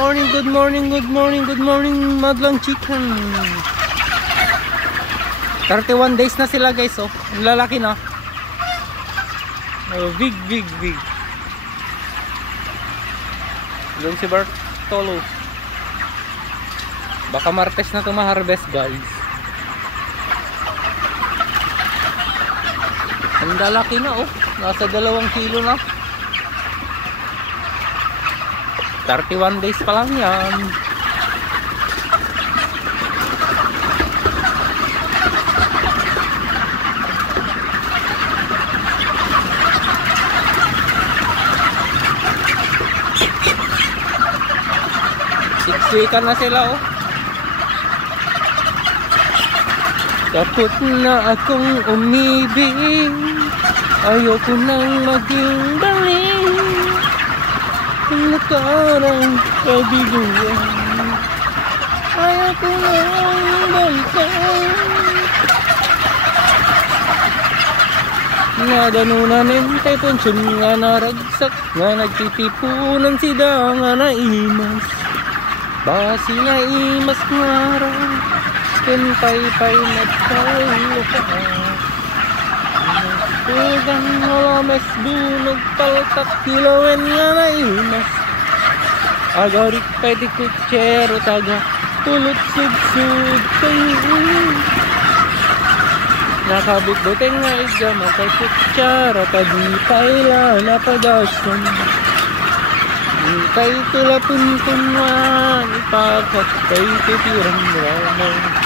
good morning, madlang chicken. 31 days na sila guys, oh. Ang lalaki na. Oh, big. Doon si Bartolo. Baka Martes na ito ma-harvest guys. Ang lalaki na, oh. Nasa 2 kilo na. 31 days pa lang yan. Siksikan na sila, oh. Kaput na akong umibig, ayoko nang maging baling. Ang nakarang kabiguan, ayoko nang balikan. Nadanunan entay ponsyon nga naragsak, nga nagtitipunan sida nga naimas. Basi naimas ngarang, kentay-pay nagkalukaan. Tugang halames dunog paltak kilawen nga naimas. Agarik kay di kutsero taga tulot sud-sud kayo. Nakabutbuteng nga igama kay kutsara tagipay la napagasan. Kay tula puntungan ipakat kay titirang ramang.